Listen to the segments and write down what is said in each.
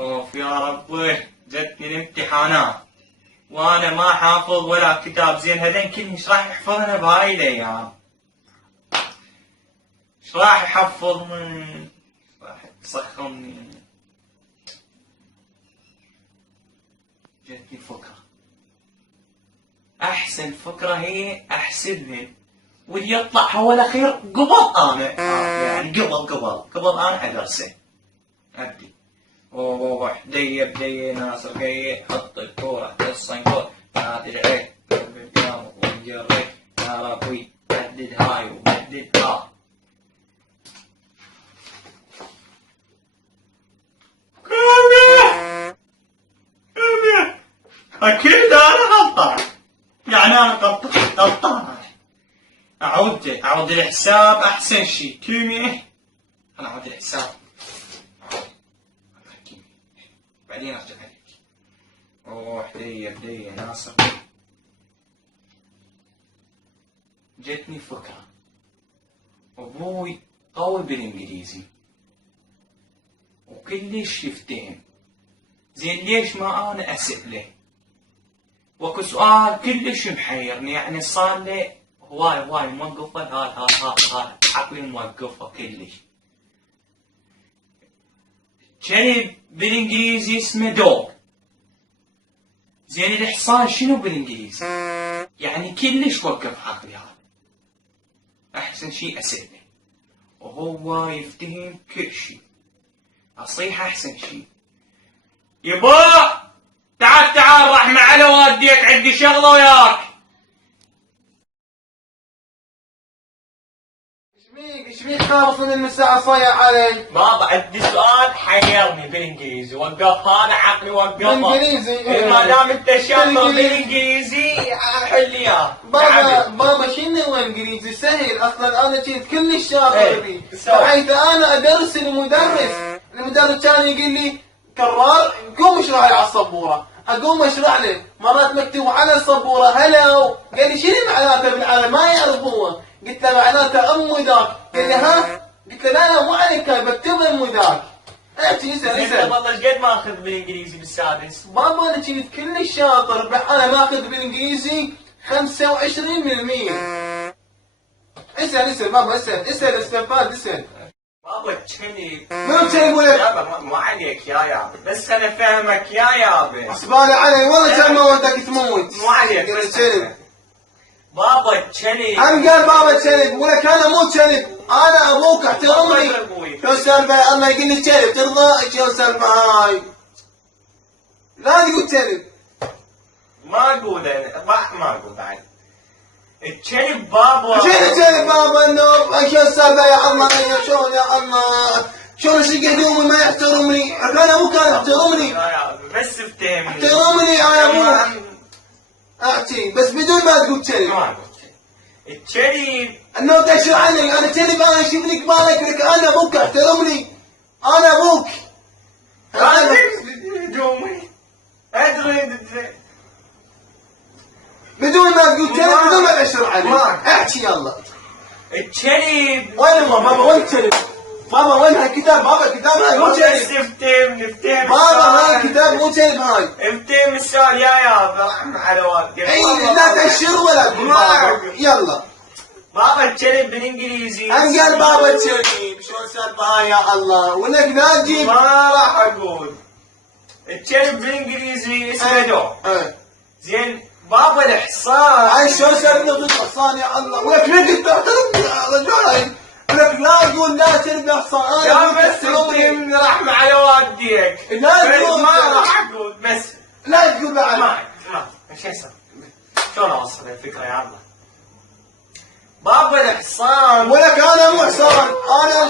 اوف يا ربي، جتني الامتحانات وانا ما حافظ ولا كتاب زين. هذين كلهم ايش راح يحفظنا بهاي الايام؟ ايش راح يحفظني؟ راح تسخني. جتني فكرة، احسن فكرة هي احسبهن واللي يطلع هو الاخير قبل انا. يعني قبل انا ادرسه. ابدي. روح دي ناصر جاي، حط الكورة في الصنقور، نادي عليه بالقدام ونجري يا ربي، بدد هاي وبدد ها. اكيد انا غلطان، يعني انا غلطان. اعود الحساب احسن شيء. كيمياء انا اعود الحساب بعدين ارجع عليك. روح دي ناصر. جتني فكرة، ابوي قوي بالانجليزي وكلش يفتهم. زين ليش ما انا اسأله؟ واكو سؤال كلش محيرني، يعني صار لي هواي موقفه. هاي عقلي موقفه كلش. كلب بالانجليزي اسمه دوغ. زين الحصان شنو بالانجليزي؟ يعني كلش وقف عقلي هذا. احسن شيء اسأله وهو يفتهم كل شيء. اصيح احسن شيء. يبا تعال راح معنا واديك، عندي شغله وياك. ايش بيك خالص من الساعة صايع علي؟ بابا عندي سؤال حيرني بالانجليزي، وقف هذا عقلي وقفه. بالانجليزي؟ ما دام انت شاطر بالانجليزي حل اياه. بابا شنو هو انجليزي؟ سهل، اصلا انا كنت كلش شاطر فيه، بحيث انا ادرس المدرس كان يقول لي كرار قوم اشرح لي على السبوره، اقوم اشرح له، مرات مكتوب على السبوره هلو، قال لي شنو معناته بالعالم؟ ما يعرف هو. قلت له معناته ام ذاك. قال لي ها؟ قلت له لا مو عليك، بكتب ام ذاك. احكي اسال. والله ايش قد ماخذ بالانجليزي بالسادس؟ بابا انا كنت كلش شاطر، انا ماخذ بالانجليزي 25%. اسال بابا، اسال استفاد، اسال. بابا كلب. منو كلب ولد؟ يابا مو عليك يا يابا، بس انا فاهمك يا يابا. زباله علي والله كان موتك تموت. مو عليك كلب. بابا كلب. هم قال بابا كلب، ولك انا مو كلب، انا ابوك احترمني. شو السالفه؟ الله يقول لي كلب ترضى؟ شو السالفه هاي؟ لا تقول كلب. ما اقول انا، ما اقول بعد. الكلب بابا. شنو كلب بابا؟ انه شو السالفه يا الله؟ شلون يا الله؟ شلون اشق هدومي ما يحترمني؟ انا ابوك كان يحترمني. بس افتهمني. احترمني انا ابوك. احكي بس بدون ما تقول كلب. ما اقول كلب. الكلب. انه تشر عني، انا كلب، انا اشوف لك بالك لك، انا ابوك احترمني. انا ابوك. هدومي. ادري. بدون ما تقول كلب، بدون ما تشر عني. احكي يلا. الكلب. وين هو بابا؟ وين الكلب؟ بابا وين هالكتاب؟ بابا الكتاب هاي مو كلب. بس افتهم بابا هاي الكتاب مو كلب هاي. افتهم السؤال يا يابا على والدك. اي لا تشر ولا تقول بابا. يلا. بابا الكلب بالانجليزي. هم قال بابا الكلب، شلون السالفه هاي يا الله؟ ولك لا تجيب. ما راح اقول. الكلب بالانجليزي اسمه دوغ. زين بابا الحصان. هاي شلون سالفه الحصان يا الله؟ ولك ليش انت احترمني يا رجال؟ ولك لا تقول لا تربي حصان. يا بس افتهم رحمة على والديك. لا تقول. ما راح اقول بس. لا تقول بعد. ما شو اسوي؟ شلون اوصل الفكرة يا الله؟ بابا الحصان. ولك انا مو حصان، انا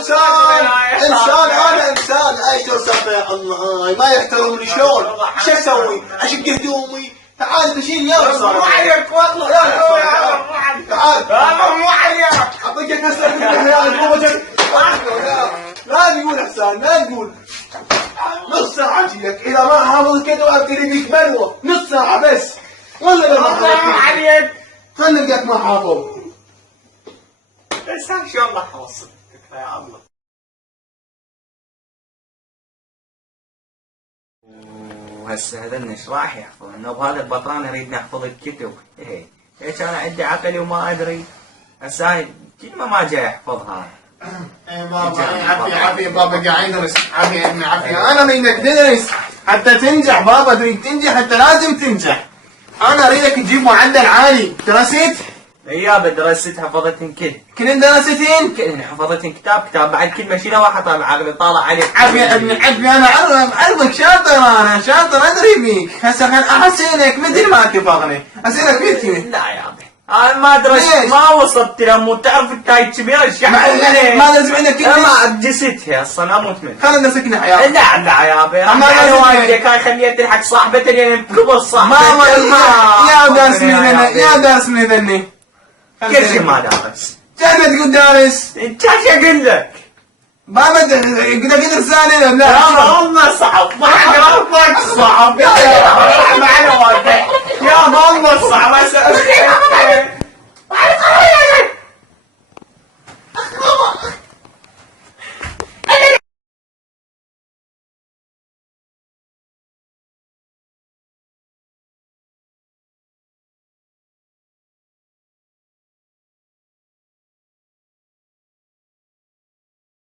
انا انسان. اي شو السالفه يا الله هاي؟ ما يحترمني شلون؟ شو اسوي؟ اشق هدومي؟ تعال تشيل يا حصان. مو عليك والله. تعال. بابا مو عليك. اعطيك اسال بالله. لا تقول حسان، لا تقول. نص ساعة اجيك، إذا ما حافظ كذا ابتدي بيك بلوى، نص ساعة بس. ولا ما عليك. خلنا نلقاك ما حافظ. بس ان شاء الله حوصل يا الله. وهسه هذول ايش راح يحفظون؟ وبهذا البطران اريد نحفظ الكتب. ليش انا عندي عقلي وما ادري؟ هسه هاي كلمه ما جاي احفظها. اي بابا عافية بابا قاعد يدرس. عافية يا ابني عافية. انا اريدك تدرس حتى تنجح بابا. تريد تنجح حتى لازم تنجح. انا اريدك تجيب معدل عالي. درست؟ يابا درست حفظتن كلن درستين؟ كلن حفظتن كتاب بعد كلمه شيله واحد طالع عقلي طالع عليك. عافية يا ابني عافية. انا اعرفك شاطر. انا شاطر ادري بيك. هسه خل احسنك مثل ما تفضني. اسالك مثل. لا يابا انا ما درست ما وصلت لموت. تعرف التاي كبير ايش ما لازم عندك كلش. ما جستها اصلا اموت منها. خلنا نسكنها يا لا يابا ما لازم والدك هاي خليت الحق صاحبتي يعني قبل صاحبتي يا دارس من هنا يا دارس من هنا. كل شيء ما دارس. جاي تقول دارس. انت ايش اقول لك؟ بابا قلت لك رسالة لا يابا والله صعب ما اقرا صعب يا والدك يابا والله صعب